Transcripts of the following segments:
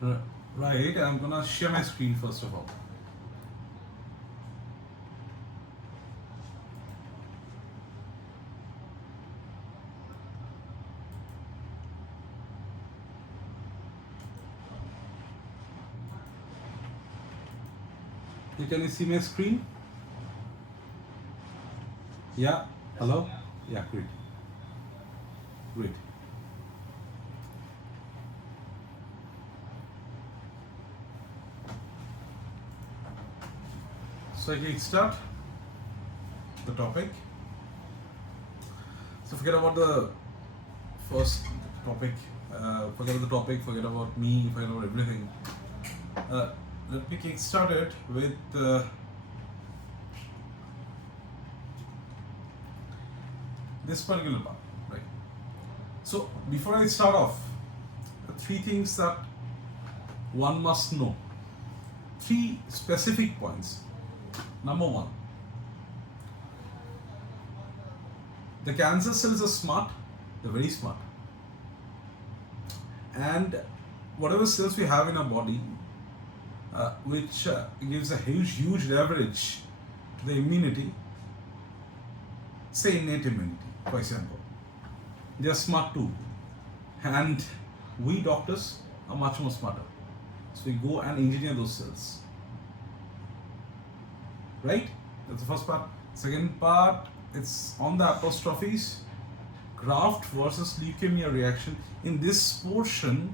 Right, I'm gonna share my screen first of all. Can you see my screen? Yeah? Hello? Yeah, great. Great. So I can start the topic. So forget about the first topic, forget about the topic, forget about me, forget about everything. Let me kick start it with this particular part, right? So before I start off, three things that one must know. Three specific points. Number one, the cancer cells are smart, they're very smart. And whatever cells we have in our body, which gives a huge leverage to the immunity, say innate immunity, for example, they are smart too. And we doctors are much more smarter. So we go and engineer those cells. Right? That's the first part. Second part, it's on the apostrophes, graft versus leukemia reaction. In this portion,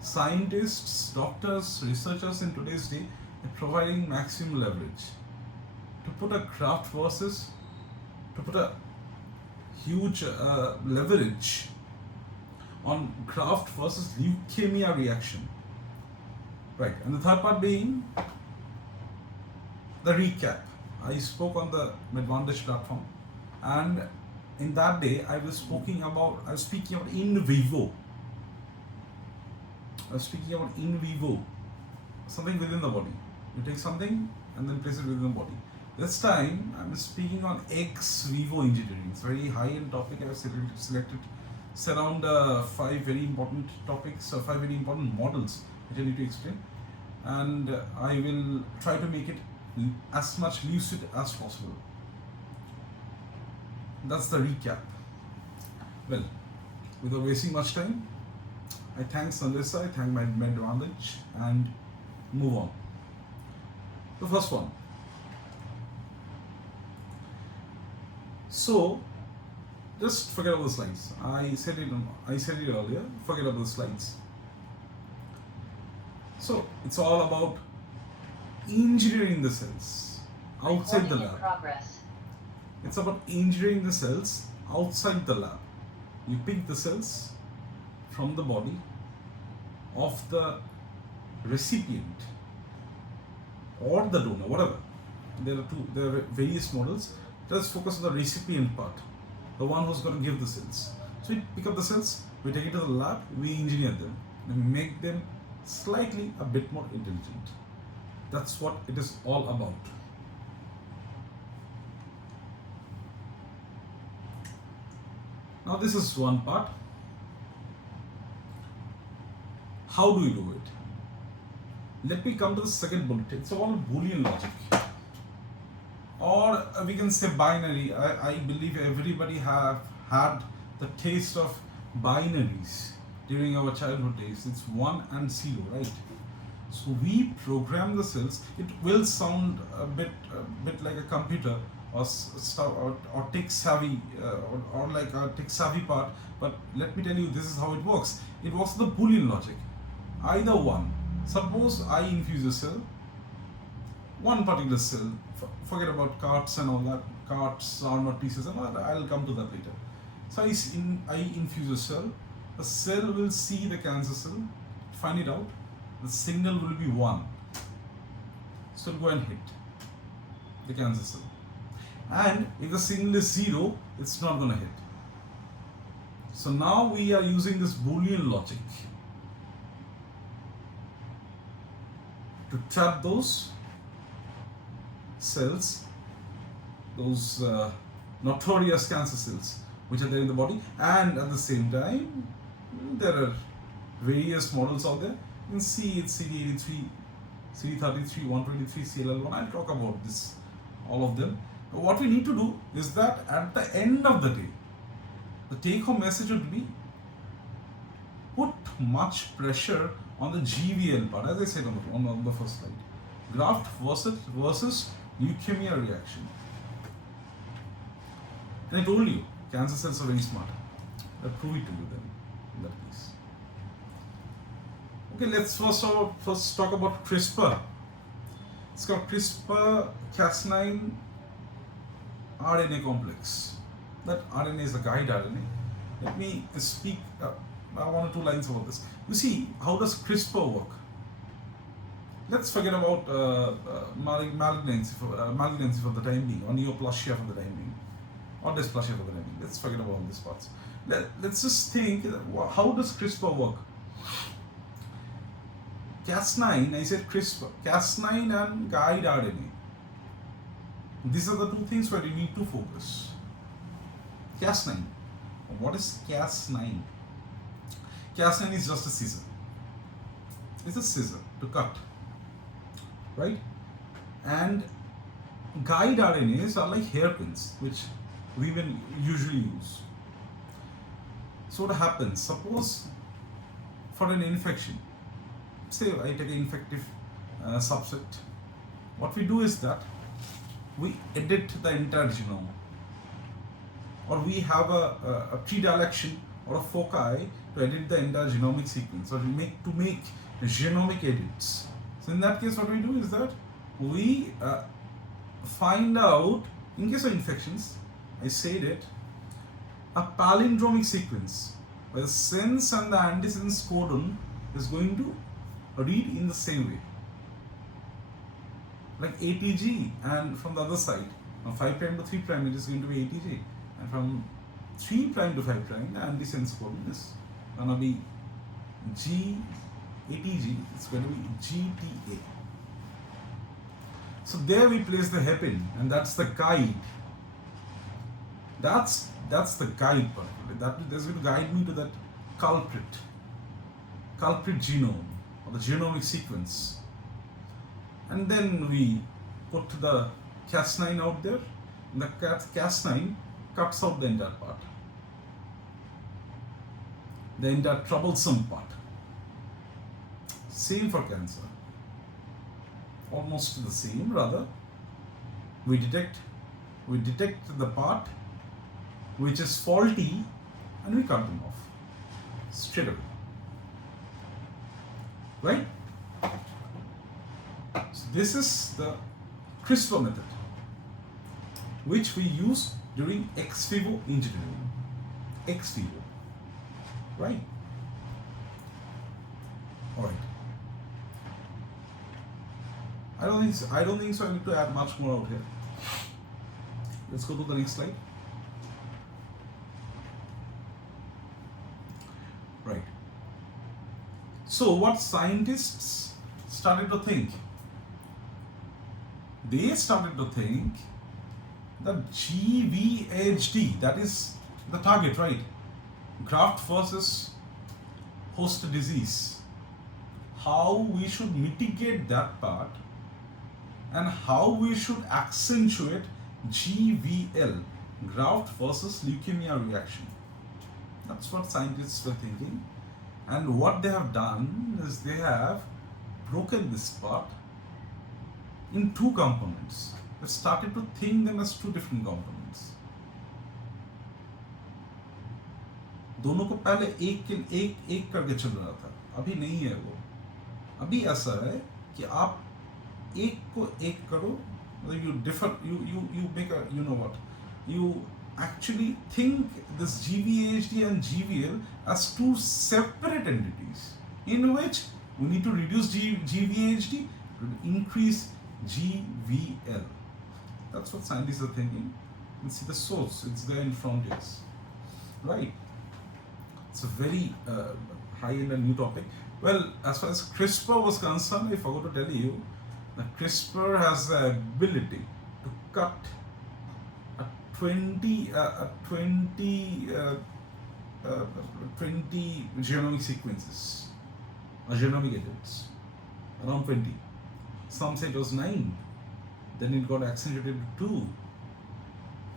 scientists, doctors, researchers in today's day are providing maximum leverage. To put a graft versus, to put a huge leverage on graft versus leukemia reaction. Right, and the third part being the recap. I spoke on the Medvantage platform, and in that day I was speaking about in vivo. I was speaking about in vivo, something within the body. You take something and then place it within the body. This time I'm speaking on ex vivo engineering. It's a very high-end topic. I have selected around 5 very important topics, 5 very important models which I need to explain, and I will try to make it as much lucid as possible. That's the recap. Well, without wasting much time, I thank Sandesa, I thank my Medvantage, and move on. The first one. So, just forget about the slides. I said it earlier. Forget about the slides. So it's all about engineering the cells outside the lab. It's about engineering the cells outside the lab. You pick the cells from the body of the recipient or the donor, whatever. There are various models. Let's focus on the recipient part, the one who's going to give the cells. So we pick up the cells, we take it to the lab, we engineer them, and make them slightly a bit more intelligent. That's what it is all about. Now this is one part. How do we do it? Let me come to the second bullet. It's all Boolean logic. Or we can say binary. I believe everybody have had the taste of binaries during our childhood days. It's 1 and 0, right? So we program the cells. It will sound a bit like a computer or tech savvy or like a tech savvy part, but let me tell you, this is how it works. It works with the Boolean logic. Either one. Suppose I infuse a cell, one particular cell. Forget about CARTs and all that. CARTs are not pieces, and I'll come to that later. So I infuse a cell. The cell will see the cancer cell, find it out. The signal will be 1. So it'll go and hit the cancer cell. And if the signal is 0, it's not going to hit. So now we are using this Boolean logic to trap those cells, those notorious cancer cells which are there in the body, and at the same time there are various models out there In C, it's CD83, CD33, 123, CLL1. I'll talk about this, all of them. What we need to do is that at the end of the day, the take-home message would be put much pressure on the GVL part, as I said on the first slide. Graft versus leukemia reaction. And I told you, cancer cells are very smart. I'll prove it to you then, in that case. Okay, let's first talk about CRISPR. It's called CRISPR-Cas9 RNA complex. That RNA is the guide RNA. Let me speak one or two lines about this. You see, how does CRISPR work? Let's forget about malignancy for the time being, or neoplasia for the time being, or dysplasia for the time being. Let's forget about these parts. Let's just think, how does CRISPR work? Cas9, I said CRISPR, Cas9 and guide RNA. These are the two things where you need to focus. Cas9. What is Cas9? Cas9 is just a scissor. It's a scissor to cut, right? And guide RNAs are like hairpins, which we will usually use. So what happens? Suppose for an infection, say I take an infective subset, what we do is that we edit the entire genome, or we have a predilection or a foci to edit the entire genomic sequence, or to make genomic edits. So in that case, what we do is that we find out, in case of infections, I said it, a palindromic sequence where the sense and the antisense codon is going to read in the same way, like ATG, and from the other side, from 5' to 3' it is going to be ATG, and from 3' to 5', the antisense codon is going to be ATG, it's going to be GTA. So there we place the hairpin, and that's the guide. That's the guide part. That's going to guide me to that culprit genome, or the genomic sequence. And then we put the Cas9 out there, and the Cas9 cuts out the entire part, the entire troublesome part. Same for cancer. Almost the same, rather. We detect the part which is faulty, and we cut them off straight away. Right? So this is the CRISPR method, which we use during ex vivo engineering. Ex vivo. Right? Alright. I don't think so I need to add much more out here. Let's go to the next slide. Right. So what scientists started to think? They started to think that GVHD, that is the target, right? Graft versus host disease. How we should mitigate that part, and how we should accentuate GVL, graft versus leukemia reaction. That's what scientists were thinking. And what they have done is they have broken this part in two components. They started to think them as two different components. दोनों को पहले एक करके चल रहा था, अभी नहीं है वो. अभी ऐसा है कि आप एक को एक करो, मतलब you make a, you know what, you actually think this GVHD and GVL as two separate entities, in which we need to reduce GVHD to increase GVL. That's what scientists are thinking. And see the source, it's there in Frontiers, right? It's a very high-end and new topic. Well, as far as CRISPR was concerned, I forgot to tell you that CRISPR has the ability to cut 20 genomic sequences. genomic edits, around 20. Some say it was 9, then it got accentuated to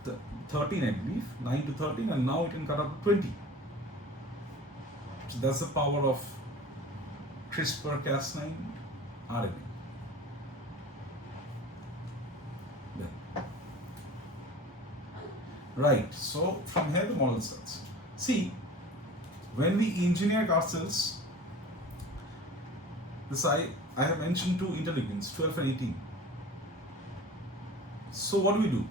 2, 13 I believe, 9 to 13, and now it can cut up to 20. So that's the power of CRISPR-Cas9 RNA. Then. Right, so from here the model starts. See, when we engineer CAR cells, this I have mentioned 2 interleukins, 12 and 18. So what do?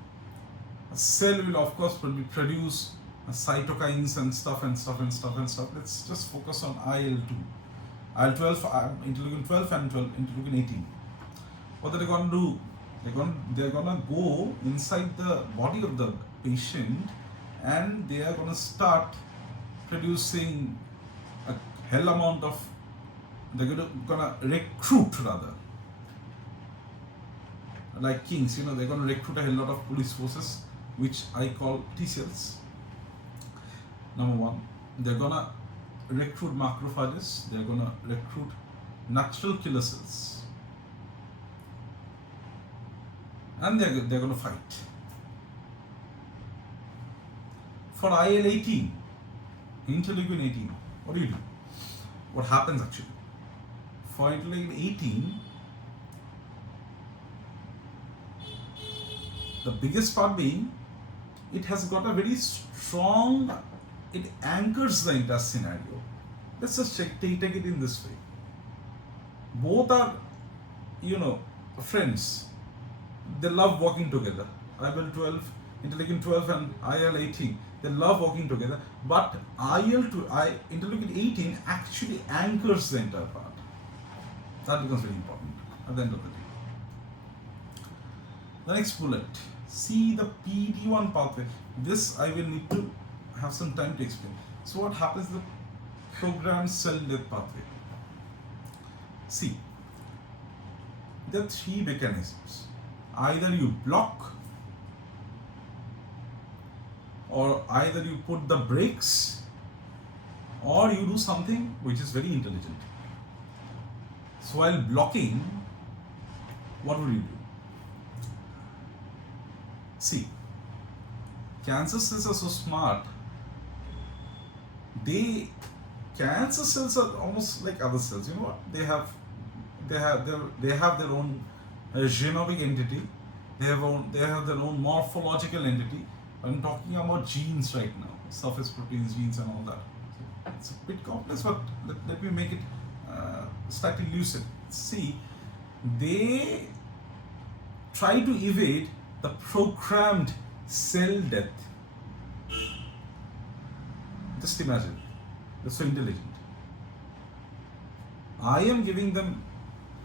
A cell will of course produce cytokines and stuff. Let's just focus on IL-2, IL-12, interleukin 12 and interleukin 18. What are they going to do? They're gonna go inside the body of the patient, and they are gonna start producing a hell amount of. They're gonna recruit rather, like kings. They're gonna recruit a hell lot of police forces, which I call T cells. Number 1, they're gonna recruit macrophages. They're gonna recruit natural killer cells, and they're gonna fight. For IL-18, interleukin 18, what do? What happens actually? For interleukin 18, the biggest part being, it has got a very strong, it anchors the entire scenario. Let's just take it in this way. Both are, friends. They love working together. IL-12, interleukin 12 and IL-18, they love working together. But interleukin 18 actually anchors the entire part. That becomes very important at the end of the day. The next bullet. See the PD1 pathway. This I will need to have some time to explain. So what happens? The programmed cell death pathway. See, there are 3 mechanisms. Either you block, or either you put the brakes, or you do something which is very intelligent. So while blocking, what would you do? See, cancer cells are so smart. Cancer cells are almost like other cells. You know what? They have their own genomic entity. They have their own morphological entity. I'm talking about genes right now, surface proteins, genes, and all that. So it's a bit complex, but let me make it slightly lucid. See, they try to evade the programmed cell death. Just imagine, they're so intelligent. I am giving them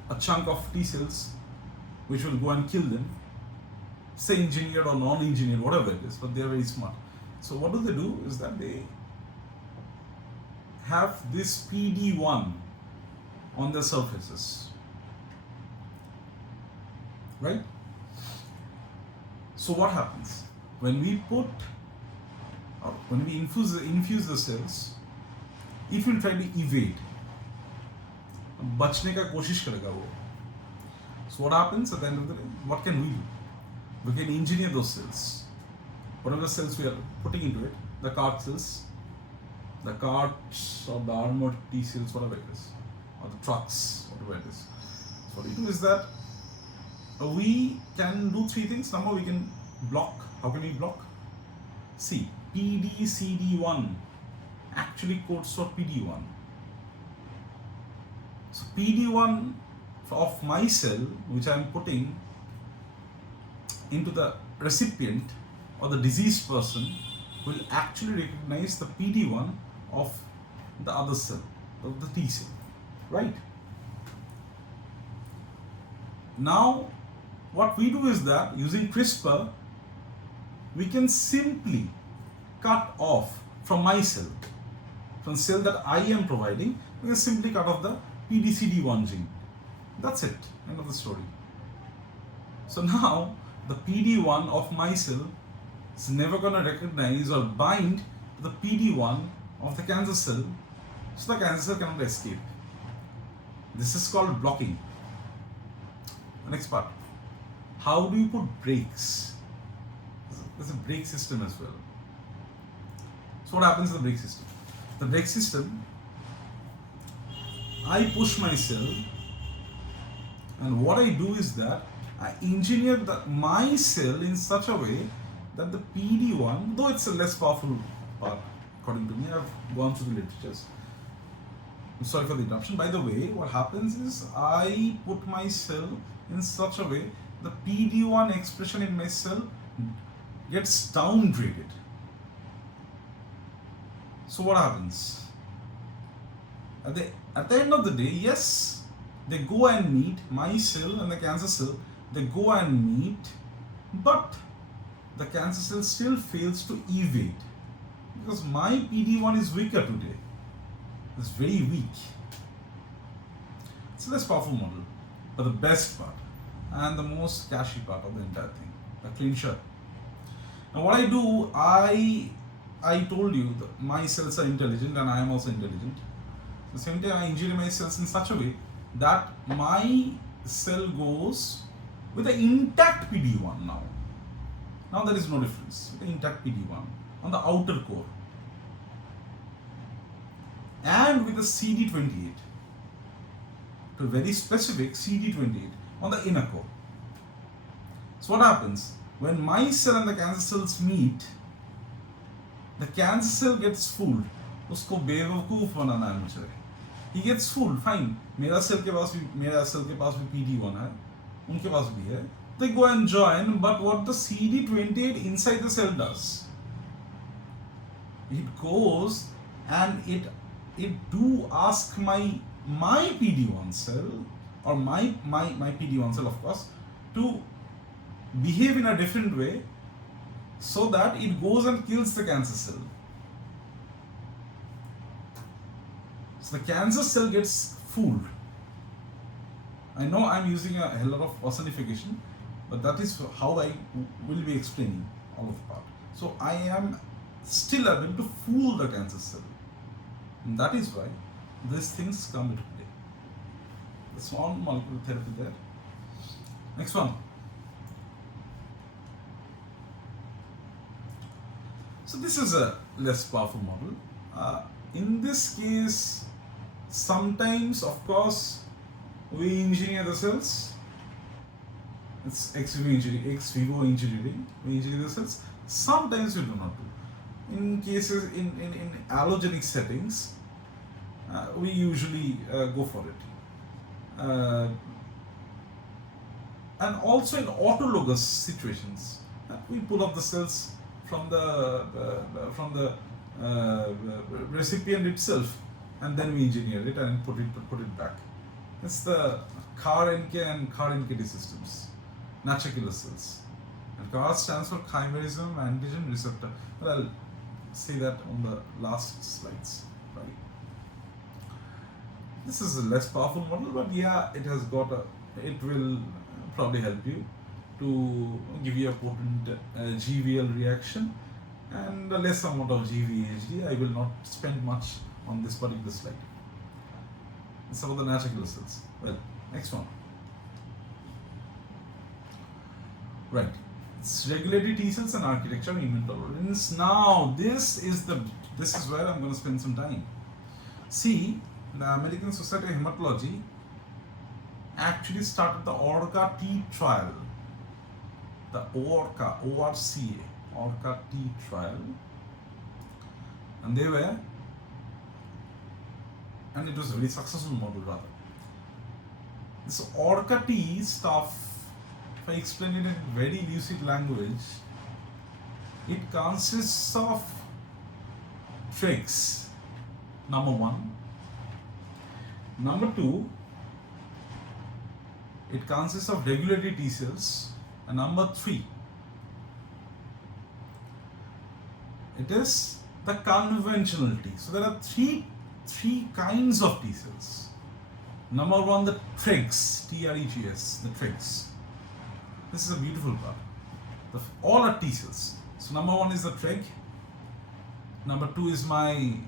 a chunk of T cells which will go and kill them, say engineered or non-engineered, whatever it is, but they are very smart. So what do is that they have this PD1 on their surfaces, right? So what happens when we infuse the cells? It will try to evade, बचने का कोशिश करेगा वो. So what happens at the end of the day? What can we do? We can engineer those cells. Whatever cells we are putting into it, the CAR cells, the CARs or the armored T cells, whatever it is, or the trucks, whatever it is. So what we do is that we can do 3 things. Number, we can block. How can we block? See, PDCD1 actually codes for PD1. So PD1 of my cell, which I am putting into the recipient or the diseased person, will actually recognize the PD1 of the other cell, of the T cell, right? Now, what we do is that using CRISPR, we can simply cut off from my cell, from cell that I am providing, we can simply cut off the PDCD1 gene. That's it, end of the story. So now, the PD1 of my cell is never going to recognize or bind to the PD1 of the cancer cell, so the cancer cell cannot escape. This is called blocking. The next part. How do you put brakes? There's a brake system as well. So what happens in the brake system? The brake system, I push my cell, and what I do is that I engineer my cell in such a way that the PD1, though it's a less powerful part according to me, I've gone through the literatures. I'm sorry for the interruption. By the way, what happens is I put my cell in such a way the PD1 expression in my cell gets downgraded. So what happens? At the end of the day, yes, they go and meet, my cell and the cancer cell, they go and meet, but the cancer cell still fails to evade because my PD1 is weaker today. It's very weak. It's a less powerful model, but the best part and the most cashy part of the entire thing, the clincher. Now what I do, I told you that my cells are intelligent and I am also intelligent. At the same time, I engineer my cells in such a way that my cell goes with an intact PD1 now. Now there is no difference with the intact PD1 on the outer core and with the CD28, to very specific CD28 on the inner core. So what happens? When my cell and the cancer cells meet, the cancer cell gets fooled. उसको बेवकूफ बनाना है मुझे. He gets fooled. Fine. मेरा cell के पास भी PD1 है, उनके पास भी है. They go and join, but what the CD28 inside the cell does, it goes and it do ask my PD1 cell or my PD1 cell, of course, to behave in a different way so that it goes and kills the cancer cell. So the cancer cell gets fooled. I know I'm using a hell lot of personification, but that is how I will be explaining all of the part. So I am still able to fool the cancer cell. And that is why these things come into play. The small molecule therapy there. Next one. So this is a less powerful model. In this case, sometimes, of course, we engineer the cells. It's ex vivo engineering. We engineer the cells. Sometimes we do not do. In cases, in allogenic settings, we usually go for it. And also in autologous situations, we pull up the cells from the recipient itself, and then we engineer it and put it back. It's the CAR-NK and CAR-NKT systems, natural killer cells. And CAR stands for chimerism antigen receptor. But I'll say that on the last slides. Right? This is a less powerful model, but yeah, it will probably help you to give you a potent GVL reaction and a less amount of GVHD. I will not spend much on this particular slide. It's about the natural killer cells. Well, next one. Right. It's regulatory T cells and architecture of immune tolerance. Now, this is where I'm going to spend some time. See, the American Society of Hematology actually started the ORCA T trial. The ORCA, ORCA T trial. And it was a very successful model rather. This ORCA T stuff, if I explain it in very lucid language, it consists of TREGS, number 1. Number 2, it consists of regulatory T cells. And number 3, it is the conventional T. So there are three kinds of T cells. Number 1, the TREGS, TREGS, the TREGS. This is a beautiful part. All are T cells. So number 1 is the TREG. Number 2 is my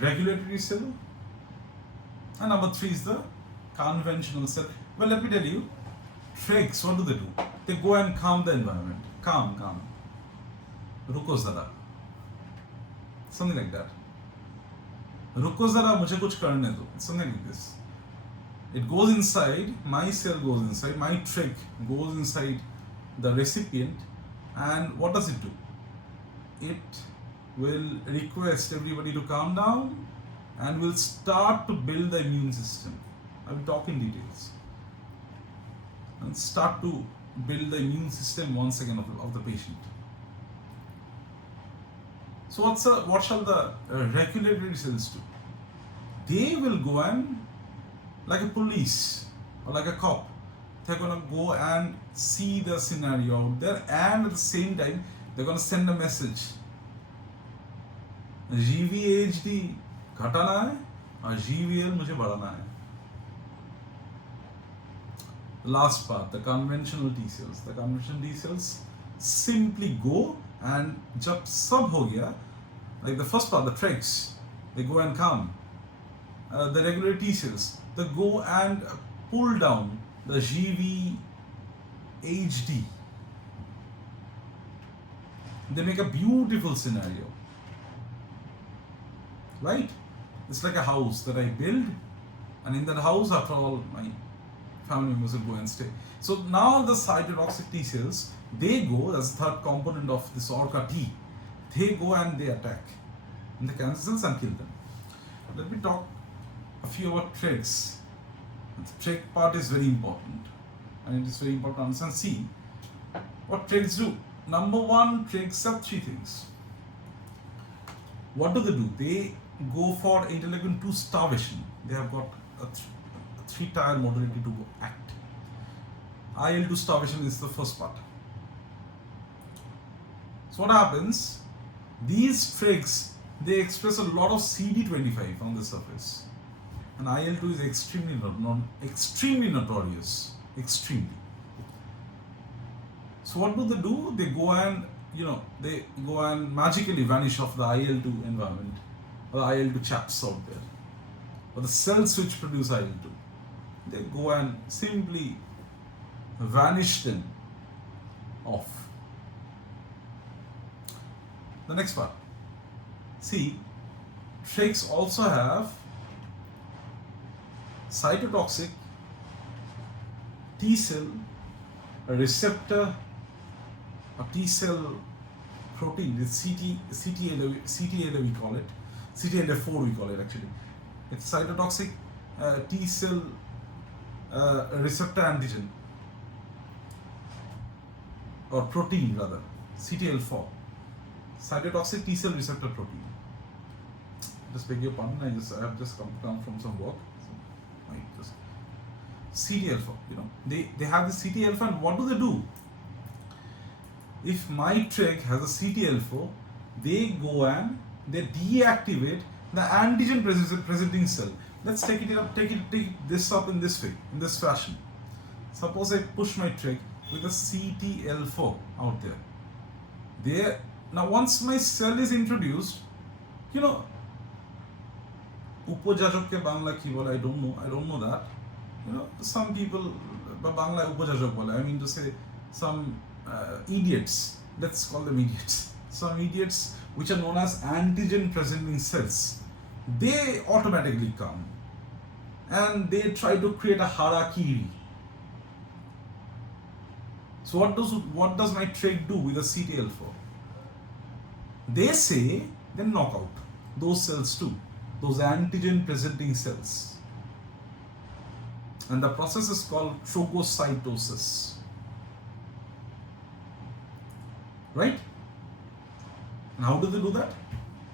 regulatory cell. And number 3 is the conventional cell. Well, let me tell you, TREGS, what do? They go and calm the environment. Calm. Ruko zara. Something like that. Ruko zara, mujhe kuch karne do. Something like this. It goes inside, my cell goes inside, my TREG goes inside the recipient, and what does it do? It will request everybody to calm down and will start to build the immune system. I will talk in details. And start to build the immune system once again of the patient. So what shall the regulatory cells do? They will go and, like a police or like a cop, they're going to go and see the scenario out there, and at the same time they're going to send a message. GVHD घटाना है और GVL मुझे बढ़ाना है. The last part, the conventional T cells. The conventional T cells simply go, and जब सब हो गया, like the first part, the TREGS, they go and calm. The regular T cells, they go and pull down the GVHD. They make a beautiful scenario, right? It's like a house that I build, and in that house, after all, my family members will go and stay. So now the cytotoxic T cells, they go, that's the third component of this ORCA T, they go and they attack in the cancer cells and kill them. Let me talk a few about TREGS. The TREG part is very important, and it is very important to understand. See what TREGS do. Number one, TREGS have 3 things. What do? They go for interleukin 2 starvation. They have got a 3-tier modality to act. IL-2 starvation is the first part. So what happens? These TREGS, they express a lot of CD25 on the surface, and IL-2 is extremely notorious, extremely. So what do? They go and they go and magically vanish off the IL-2 environment, or the IL-2 chaps out there, or the cells which produce IL-2. They go and simply vanish them off. The next part. See, TREGS also have cytotoxic T cell receptor, a T cell protein, it's CTLA we call it, CTLA4 we call it actually. It's cytotoxic T cell receptor antigen, or protein rather, CTL4, cytotoxic T cell receptor protein. Just beg your pardon, I have just come from some work. So, CTL4, they have the CTL4, and what do? If my TREG has a CTL4, they go and they deactivate the antigen presenting cell. Let's take this up in this way, in this fashion. Suppose I push my TREG with a CTL4 out there. Now once my cell is introduced, উপযাজক কে বাংলা কি বলে, I don't know that. Some people Bangla উপযাজক বলে, I mean to say some idiots, let's call them idiots, some idiots which are known as antigen presenting cells, they automatically come and they try to create a harakiri. So what does my TREG do with a CTL4? They say they knock out those cells too, those antigen presenting cells, and the process is called phagocytosis, right? And how do they do that?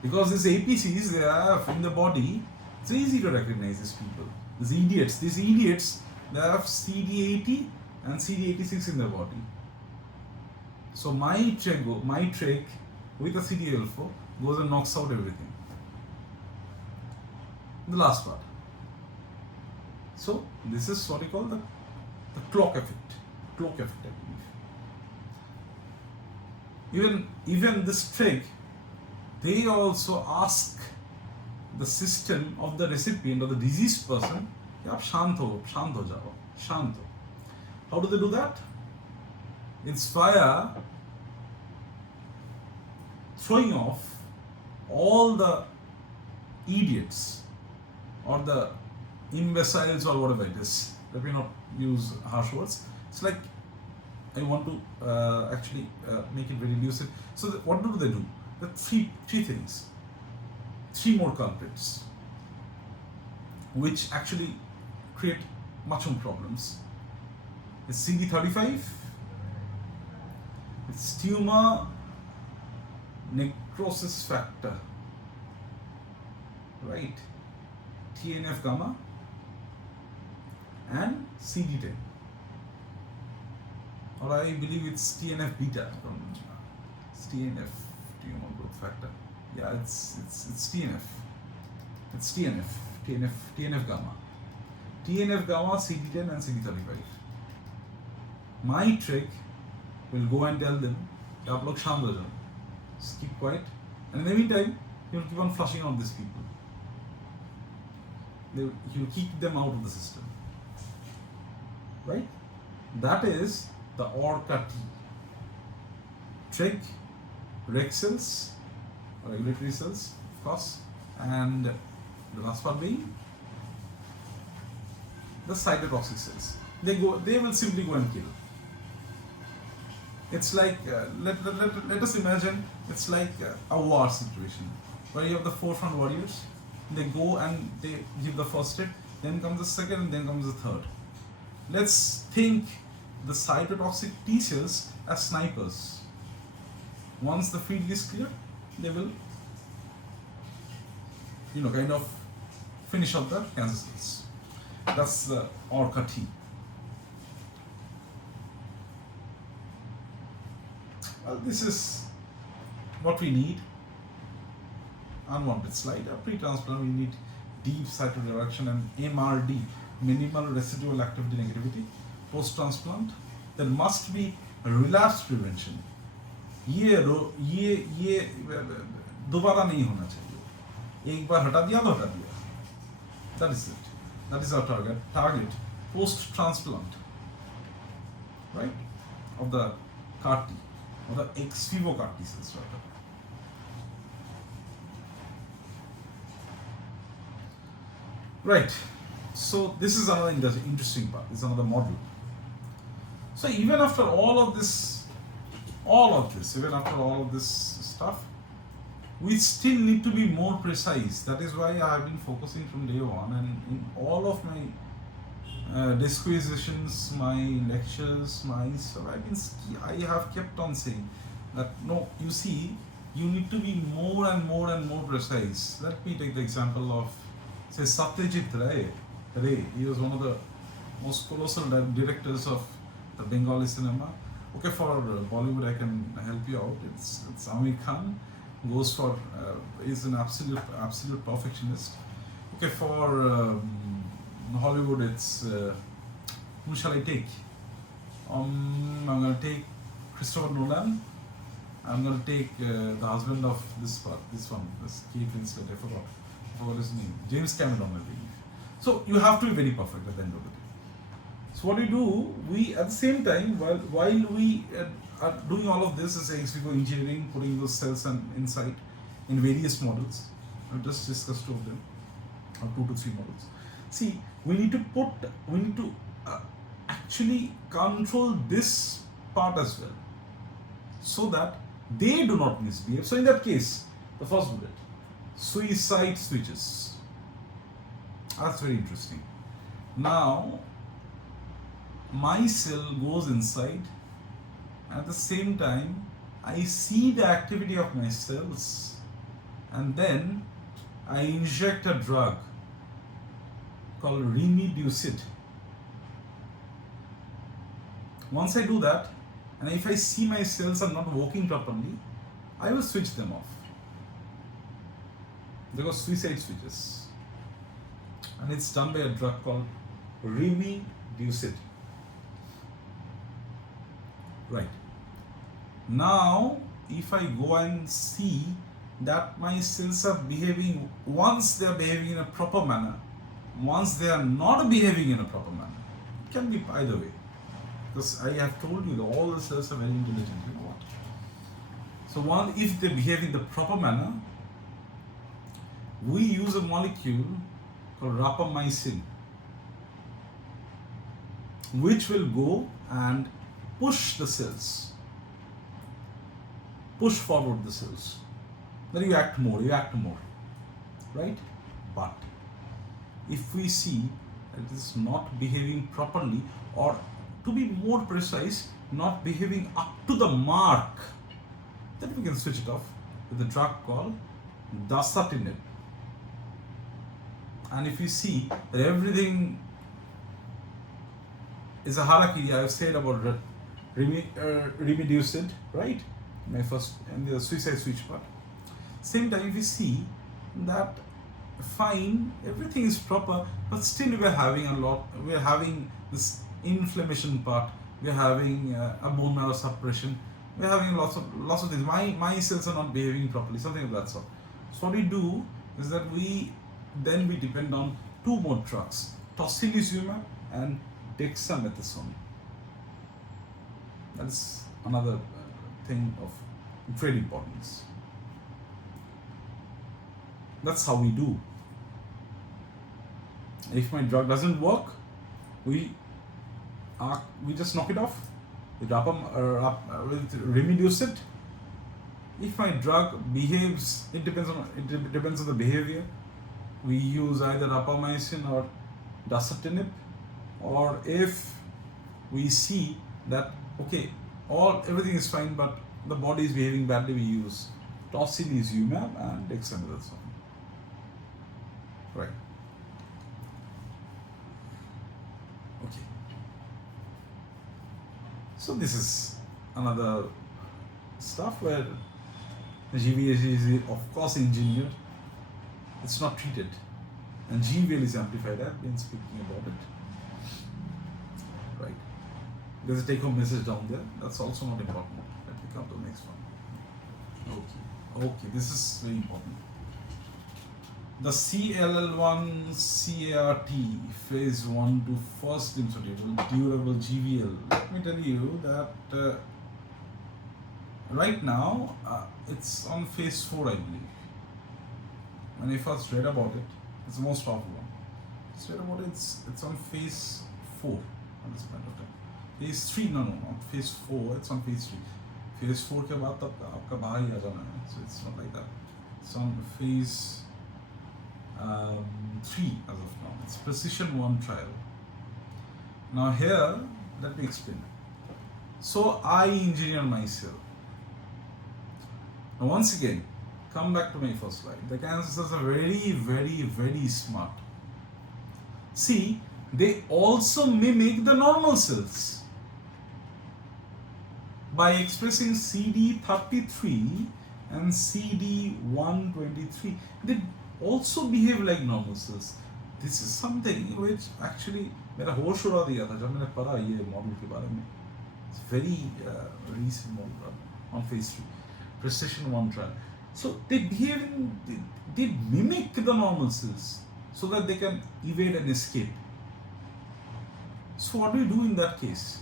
Because these APCs they have in the body, it's easy to recognize these people, these idiots, they have CD80 and CD86 in their body. So my TREG with a CTL4 goes and knocks out everything. The last part. So this is what we call the clock effect. I believe. Even this TREG, they also ask the system of the recipient or the diseased person, आप शांत हो जाओ, शांत हो. How do they do that? It's via throwing off all the idiots or the imbeciles or whatever it is. Let me not use harsh words. It's like I want to actually make it very lucid. So what do they do? The three things, three more culprits, which actually create much more problems. It's CD35, it's tumor necrosis factor, right? TNF gamma and CD10, or I believe it's TNF beta. It's TNF, tumor growth factor. Yeah, it's TNF. It's TNF gamma. TNF gamma, CD10 and CD35. My trick will go and tell them, आप लोग शांत हो जाओ, just keep quiet, and in the meantime, you'll keep on flushing out these people. You'll keep them out of the system, right? That is the ORCA T. TREG, reg cells, regulatory cells, of course, and the last part being the cytotoxic cells. They will simply go and kill. It's like let us imagine it's like a war situation where you have the forefront warriors. They go and they give the first hit, then comes the second, and then comes the third. Let's think the cytotoxic T cells as snipers. Once the field is clear, they will, kind of finish up the cancer cells. That's the ORCA T. Well, this is what we need. Unwanted slide. Pre-transplant, we need deep cytoreduction and MRD, minimal residual activity negativity. Post-transplant, there must be relapse prevention. ये दोबारा नहीं होना चाहिए. एक बार हटा दिया तो हटा दिया. That is it. That is our target. Post-transplant, right? Of the CAR T, or the ex vivo CAR T cells, rather. Right. So this is another interesting part. This is another model. So even after all of this, even after all of this stuff, we still need to be more precise. That is why I have been focusing from day one, and in all of my disquisitions, my lectures, I have kept on saying that no, you see, you need to be more and more and more precise. Let me take the example of, say, Satyajit Ray. He was one of the most colossal directors of the Bengali cinema. Okay, for Bollywood, I can help you out. It's Amir Khan. Goes for is an absolute perfectionist. Okay, for Hollywood, it's who shall I take? I'm going to take Christopher Nolan. I'm going to take the husband of this one, Kate Winslet. I forgot his name. James Cameron, I believe. So you have to be very perfect at the end of the day. So what we at the same time, while we are doing all of this, is Vivo Engineering, putting those cells inside in various models. I've just discussed two of them, or 2 to 3 models. See, we need to actually control this part as well, so that they do not misbehave. So in that case, the first bullet, suicide switches. That's very interesting. Now, my cell goes inside. At the same time, I see the activity of my cells, and then I inject a drug called remedeucid. Once I do that, and if I see my cells are not working properly, I will switch them off. They go suicide switches, and it's done by a drug called remedeucid. Right. Now, if I go and see that my cells are behaving, once they are behaving in a proper manner, once they are not behaving in a proper manner. It can be either way. Because I have told you that all the cells are very intelligent. You know what? So one, if they behave in the proper manner, we use a molecule called rapamycin, which will go and push the cells, push forward the cells. Then you act more, right? But if we see that it is not behaving properly, or to be more precise, not behaving up to the mark, then we can switch it off with a drug called dasatinib. And if you see that everything is a harakiri, I have said about remediate, right? My first, and the suicide switch part. Same time, if you see that fine, everything is proper, but still we are having this inflammation part, we are having a bone marrow suppression, we are having lots of things. My cells are not behaving properly, something of that sort. So what we do is that we depend on two more drugs, tocilizumab and dexamethasone. That is another thing of great importance. That's how we do. If my drug doesn't work, we just knock it off with reduce it. If my drug behaves, it depends on the behavior. We use either rapamycin or dasatinib, or if we see that okay, everything is fine, but the body is behaving badly, we use tocilizumab and dexamethasone. Right. Okay. So this is another stuff where the GVHD is of course engineered. It's not treated, and GVL is amplified. I've been speaking about it. Right. There's a take-home message down there. That's also not important. Let me come to the next one. Okay. This is very important. The CLL1 CART phase 1 to first lymphocyte durable GVL. Let me tell you that right now it's on phase 4, I believe. When I first read about it, it's the most powerful one. I read about it, it's on phase 4 at this point of time. Phase 3, no, not phase 4, it's on phase 3. Phase 4 के बाद तब आपका बाहर ही आ जाना है. So it's not like that. It's on phase 3 as of now. It's precision 1 trial. Now here, let me explain. So I engineer myself. Now once again, come back to my first slide. The cancer cells are very, very, very smart. See, they also mimic the normal cells by expressing CD33 and CD123. They also behave like normal cells. This is something which actually मेरा होश उड़ा दिया था जब मैंने पढ़ा ये model के बारे में. It's very recent model on phase 3, precision 1 trial. So they behave they mimic the normal cells so that they can evade and escape. So what do you do in that case?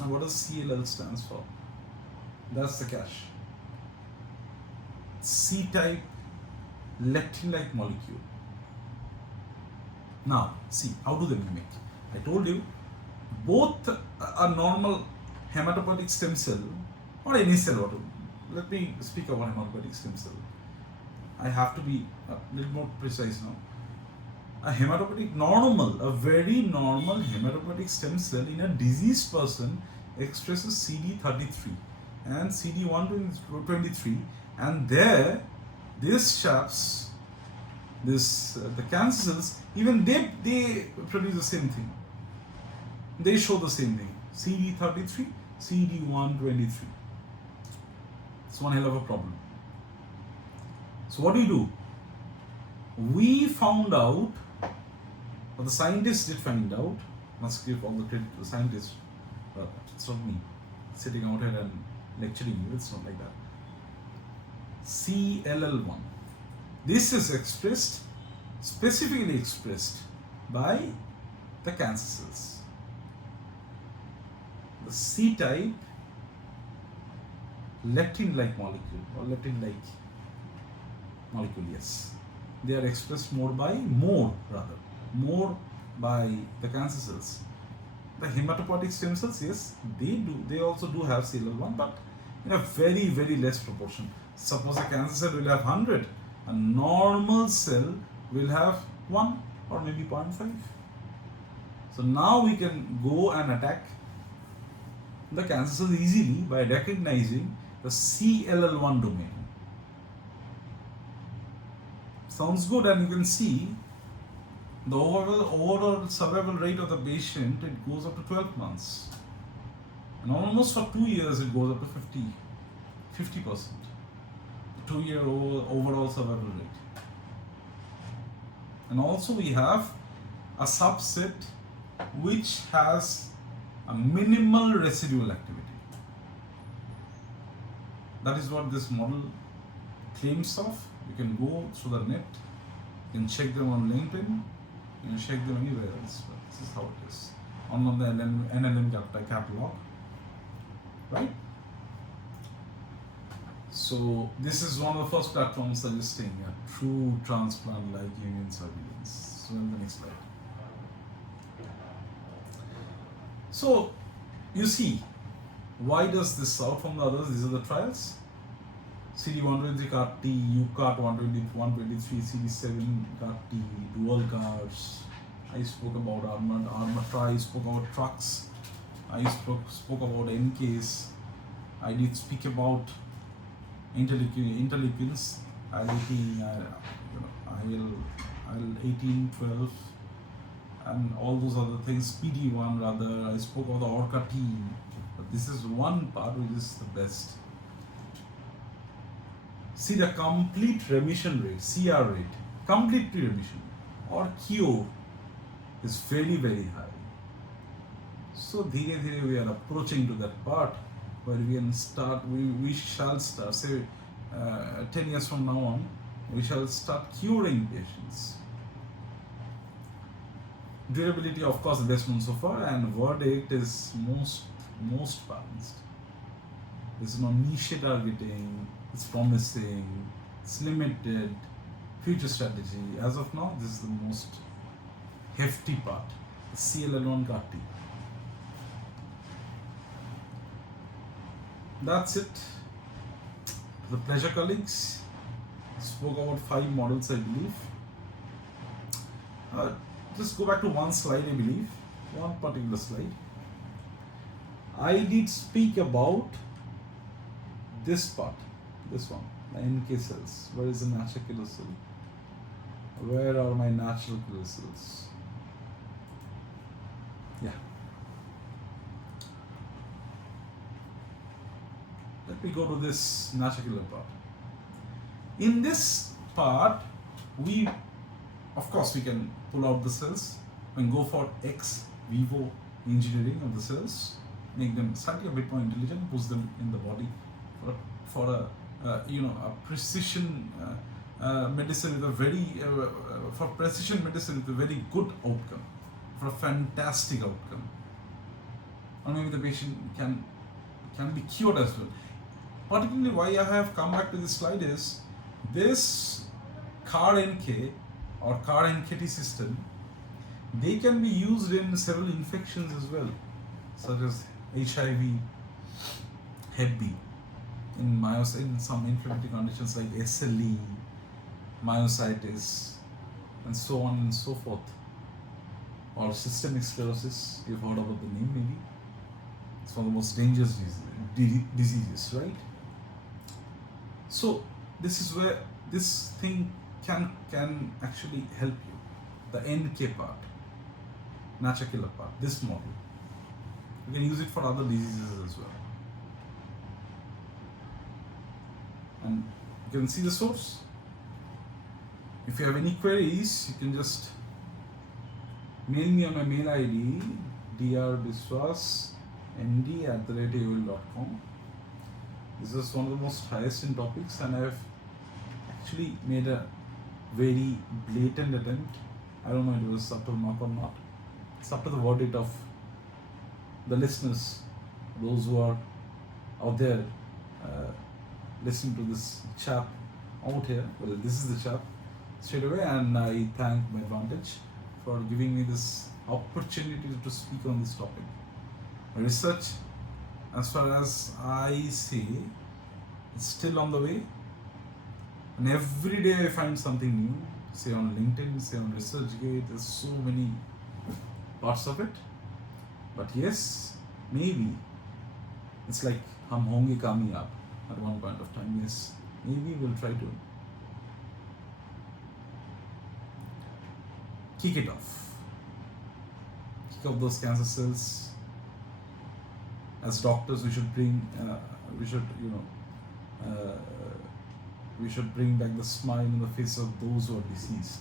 And what does CLL stands for? That's the catch. C-type lectin-like molecule. Now, see, how do they mimic? I told you, both a normal hematopoietic stem cell or any cell. Let me speak about hematopoietic stem cell. I have to be a little more precise now. A very normal hematopoietic stem cell in a diseased person expresses CD33 and CD123, and there, these chaps, the cancer cells, even they produce the same thing. They show the same thing. CD33, CD123. It's one hell of a problem. So what do? We found out, or the scientists did find out, must give all the credit to the scientists, but it's not me sitting out here and lecturing you, it's not like that. CLL1. This is expressed, specifically expressed by the cancer cells. The C-type lectin-like molecule, or lectin-like molecule, yes. They are expressed more by the cancer cells. The hematopoietic stem cells, yes, they also do have CLL1, but in a very, very less proportion. Suppose a cancer cell will have 100, a normal cell will have 1 or maybe 0.5. So now we can go and attack the cancer cells easily by recognizing the CLL1 domain. Sounds good, and you can see the overall survival rate of the patient, it goes up to 12 months. And almost for 2 years it goes up to 50%. 2-year overall survival rate. And also we have a subset which has a minimal residual activity. That is what this model claims of. You can go through the net, you can check them on LinkedIn, you can check them anywhere else. But this is how it is on the NLM catalog, right? So this is one of the first platforms suggesting a true transplant-like immune surveillance. So in the next slide. So you see, why does this outperform the others? These are the trials. CD123 CAR-T, UCART 123, CD7 CAR-T, dual CARs. I spoke about armor I spoke about TREGS. I spoke about NKs. I did speak about interleukins, IL-18, IL-18, 12, and all those other things, PD-1 rather. I spoke about the ORCA team. But this is one part which is the best. See the complete remission rate, CR rate, complete remission or cure is very, very high. So dhire dhire we are approaching to that part where we shall start, say 10 years from now on, we shall start curing patients. Durability, of course, the best one so far, and verdict is most balanced. There's no niche targeting, it's promising, it's limited, future strategy. As of now, this is the most hefty part, the CLL1 CAR-T. That's it. The pleasure, colleagues. Spoke about 5 models, I believe. Just go back to one slide, I believe. One particular slide. I did speak about this part, this one, the NK cells. Where is the natural killer cell? Where are my natural killer cells? Yeah. Let me go to this natural killer part. In this part, of course, we can pull out the cells and go for Vivo Engineering of the cells, make them slightly a bit more intelligent, push them in the body for a precision medicine with a very for precision medicine with a very good outcome, for a fantastic outcome, or maybe the patient can be cured as well. Particularly, why I have come back to this slide is this CAR-NK or CAR-NKT system, they can be used in several infections as well, such as HIV, Hep B, in some inflammatory conditions like SLE, myositis, and so on and so forth, or systemic sclerosis. You've heard about the name, maybe. It's one of the most dangerous diseases, right? So this is where this thing can actually help you. The NK part, natural killer part, this model. You can use it for other diseases as well. And you can see the source. If you have any queries, you can just mail me on my mail ID, drbiswas@aol.com. This is one of the most highest in topics, and I have actually made a very blatant attempt. I don't know if it was up to the mark or not. It's up to the verdict of the listeners, those who are out there listening to this chap out here. Well, this is the chap straight away, and I thank Medvantage for giving me this opportunity to speak on this topic. Research, as far as I say, it's still on the way, and every day I find something new. Say on LinkedIn, say on ResearchGate, there's so many parts of it. But yes, maybe it's like hum honge kamyab at one point of time. Yes, maybe we'll try to kick it off. Kick off those cancer cells. As doctors, we should bring back the smile in the face of those who are deceased.